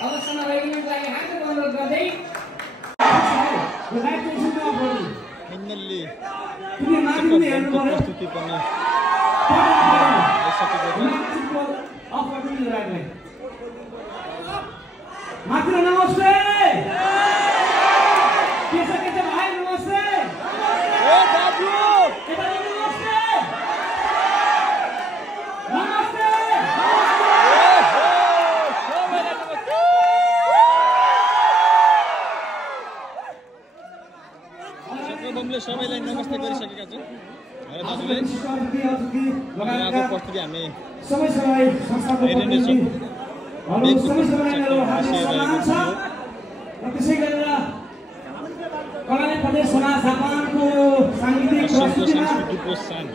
अवश्यमा रेगुलेटको लागि हार्दिक अनुरोध गर्दै फाइनल्ली प्रस्तुति पनि मात्र नमस्ते के छ भाइ नमस्ते ए दाजु नमस्ते नमस्ते सबैले सबैलाई नमस्ते गरिसकेका छौँ र दाजुले लगाएको प्रस्तुति हामी सबैलाई संस्थाको हेरिनेछौँ सबैलाई मेरो हार्दिक सम्मान छ र त्यसै गरेर कलाले प्रदेश सभा जापानको सांगीतिक प्रस्तुतिमा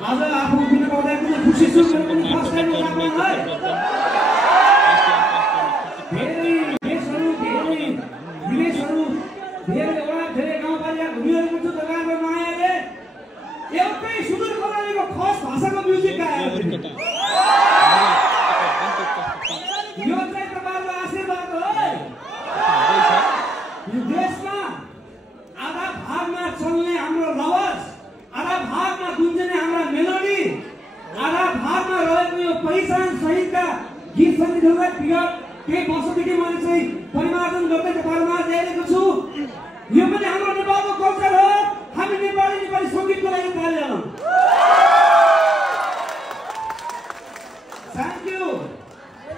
आज आफ्नो बिना पाउँदाको खुसी छु मेरो पनि फर्स्ट टाइम जापानलाई धेरै देशहरू धेरै विदेशहरू धेरै गाउँपालिका घुमिरहेको छु तपाईँहरूको मायाले एउटै सुदूर कलालीको खस भाषाको म्युजिक गाएको यो चाहिँ तपाईँको आशीर्वाद हो यो देशमा आधा भागमा चल्ने हाम्रो लवज आधा भागमा गुन्जने हाम्रा मेलोडी आधा भागमा रहेको यो पहिचान सहितका गीत सङ्गीतहरूलाई विगत केही वर्षदेखि मैले चाहिँ परिमार्जन गर्दै तपाईँहरूमा ल्याइरहेको छु यो पनि हाम्रो नेपालको कल्चर हो हामी नेपाली सङ्गीतको लागि ताली हालौँ थ्याङ्क यू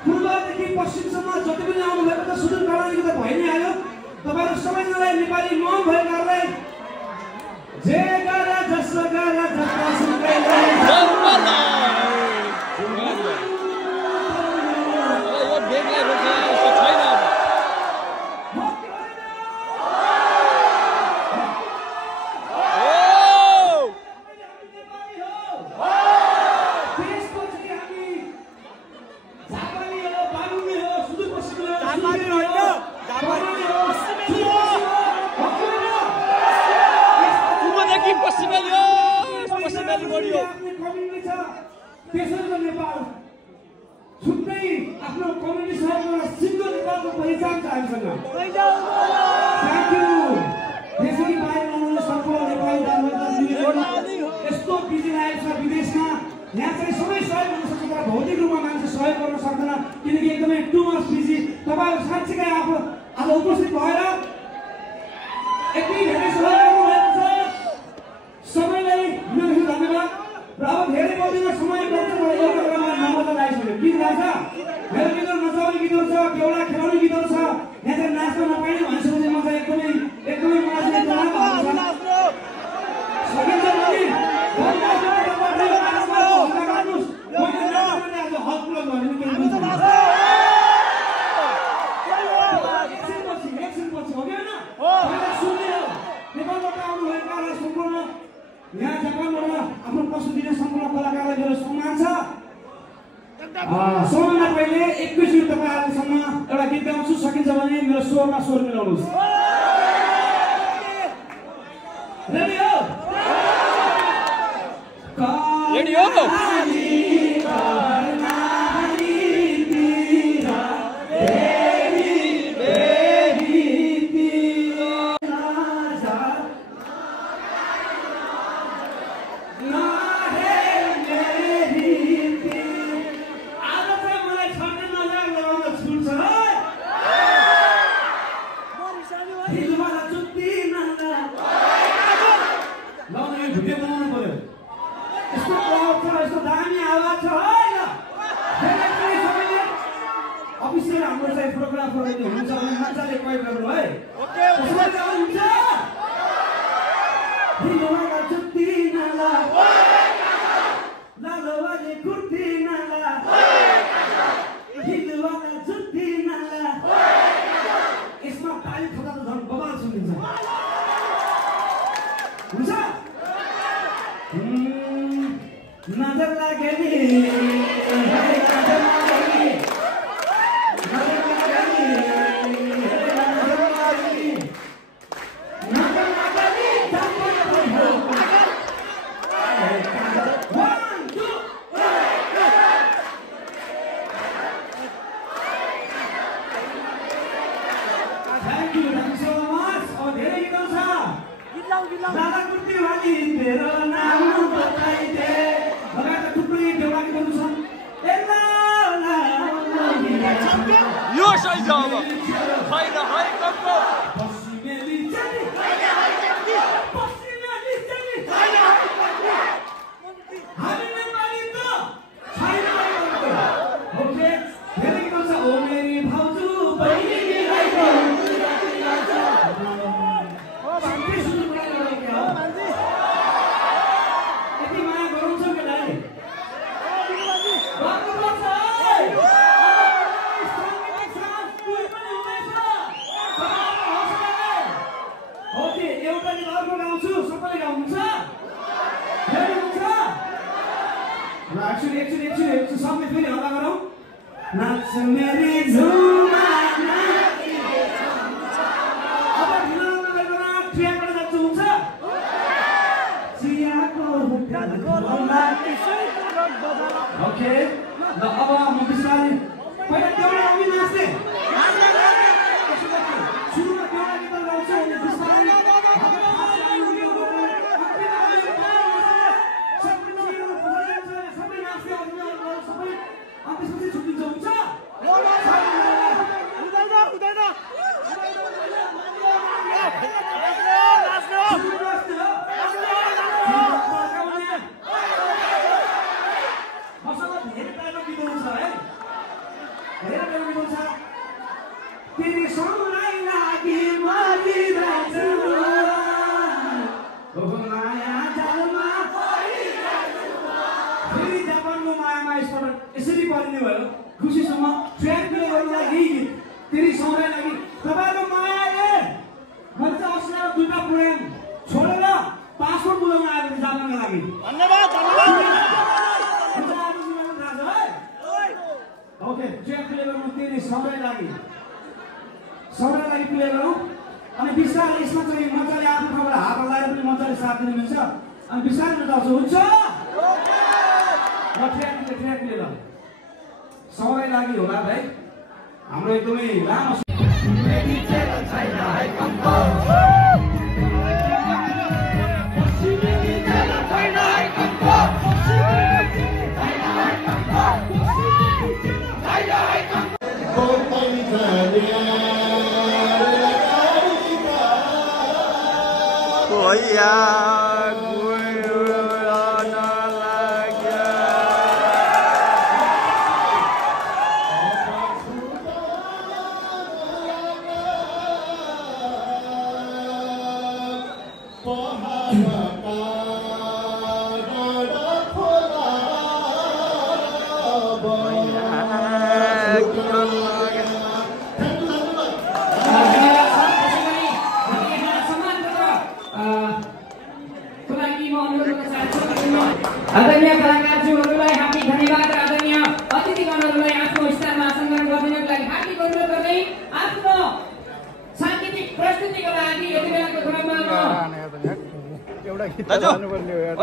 पूर्वदेखि पश्चिमसम्म जति पनि आउनुभएको त सुदूर कलालीको त भइ नै आयो तपाईँहरू सबैजनालाई नेपाली मन भएकाहरूलाई जे गर जस गर जसका सुनैलाई नेपाल छुट्टै आफ्नो कम्युनिटी सहरमा सिङ्गो नेपालको पहिचान छ हामीसँग थ्याङ्क यू त्यसरी बाहिर आउनु सम्पूर्ण नेपाली दाजुभाइ यस्तो बिजी लागेको छ विदेशमा यहाँ चाहिँ सबै सहयोग गर्न सक्छ तर भौतिक रूपमा मान्छे सहयोग गर्न सक्दैन किनकि एकदमै टु मच बिजी तपाईँहरू साँच्चीकै आफू आज उपस्थित भएर यति धेरै सहयोग गर्नुभएको छ सबैलाई धन्यवाद र अब धेरै बढ्दिन समय पर्छ र एउटा बेलामा नम्बर लगाइसक्यो गीत गाउँछ मेरो गीतहरू नचाउने गीतहरू छ बेहुला खेलाउने गीतहरू छ यहाँ चाहिँ नाच्न नपाइने भनिसकेपछि म चाहिँ एकदमै मलाई चाहिँ तनाव भएको छ सकिन्छ भने नेपालबाट आउनुभएका सम्पूर्ण यहाँ जापानबाट आफ्नो प्रस्तुति दिने सम्पूर्ण कलाकारलाई मेरो सम्मान छ सबभन्दा पहिले 21 मिनट तपाईँहरूसँग एउटा गीत गाउँछु सकिन्छ भने मेरो स्वरमा स्वर मिलाउनुहोस् रेडी हो रेडी हो नजर लगे एकछिन सबले फेरि हल्ला गरौँ। नाच मेरे झुमा अब ढिलो नगरिकन ट्रेनबाट जान्छु हुन्छ? ओके ल अब म बिस्तारै पहिला एउटा अघि नाच्ने सुरुमा एउटा गीत गाउँछु अनि बिस्तारै सबै नाच्ने सबै अनि त्यसपछि छुट्टिन्छ हुन्छ? यसरी परिने भयो खुसीसँग ट्रेन प्ले गर्नु लागि तेरी सौलाई लागि तपाईँको मायाले मैले चाहिँ अस्ट्रेलियामा 2टा प्लेन छोडेर पासपोर्ट बुझाउन आएको थिएँ जापानको लागि। धन्यवाद ओके ट्रेन प्ले गर्नु तेरी सौलाई लागि प्ले गरौँ अनि बिस्तारै यसमा चाहिँ मजाले आफ्नो ठाउँबाट हात हल्लाएर पनि मजाले साथ दिनु मिल्छ अनि बिस्तारै बुझाउँछु हुन्छ? ट्र्याक लिएर सबैलाई लागि होला भाइ हाम्रो एकदमै लामो आदरणीय कलाकारज्यूहरूलाई हार्दिक धन्यवाद र आदरणीय अतिथिगणहरूलाई आफ्नो स्थानमा आसन ग्रहण गरिदिनको लागि हार्दिक अनुरोध गर्दै आफ्नो सांगीतिक प्रस्तुतिको लागि यति बेलाको क्रममा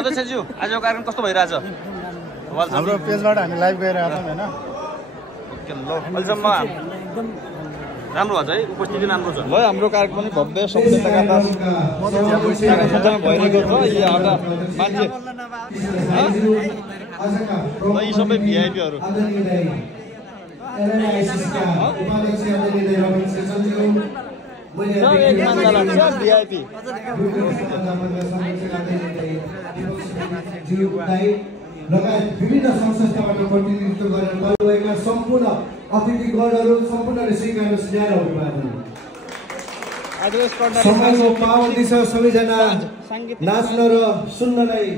अध्यक्षज्यू आजको कार्यक्रम कस्तो भइरहेछ? हाम्रो पेजबाट हामी लाइभ गरिरहेको छौँ हैन? अहिलेसम्म राम्रो छ है, उपस्थिति राम्रो छ। ल हाम्रो कार्यक्रम पनि भव्य सभ्यताका सञ्चालन भइरहेको छ। यहाँ मान्छे यी सबै भिआइपीहरू एक मान्दा लाग्छ भिआइपी लगायत विभिन्न संस्थाबाट प्रतिनिधित्व गरेर गएका सम्पूर्ण अतिथिगणहरू सम्पूर्णले स्वीकार सजाएर समयको पाबन्दी छ। सबैजना नाच्न र सुन्नलाई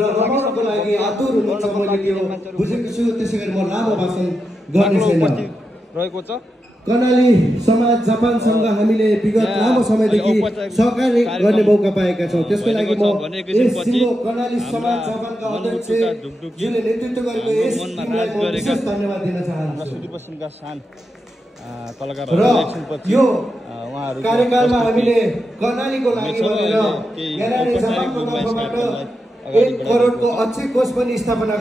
रमाउनको लागि आतुर हुनुहुन्छ। मैले त्यो बुझेको छु, त्यसै गरी म लामो भाषण गर्ने छैन। रहेको छ कर्णाली समाज जापानसँग हामीले विगत लामो समयदेखि सहकारी गर्ने मौका पाएका छौँ। त्यसको लागि म यस कर्णाली समाज जापानका अध्यक्ष जुनले नेतृत्व गरेको यस टिमलाई म विशेष धन्यवाद दिन चाहन्छु। सुदूरपश्चिमका सान र यो कार्यकालमा हामीले कर्णालीको लागि भनेर जापानको तर्फबाट 1 करोडको अक्षय कोष पनि स्थापना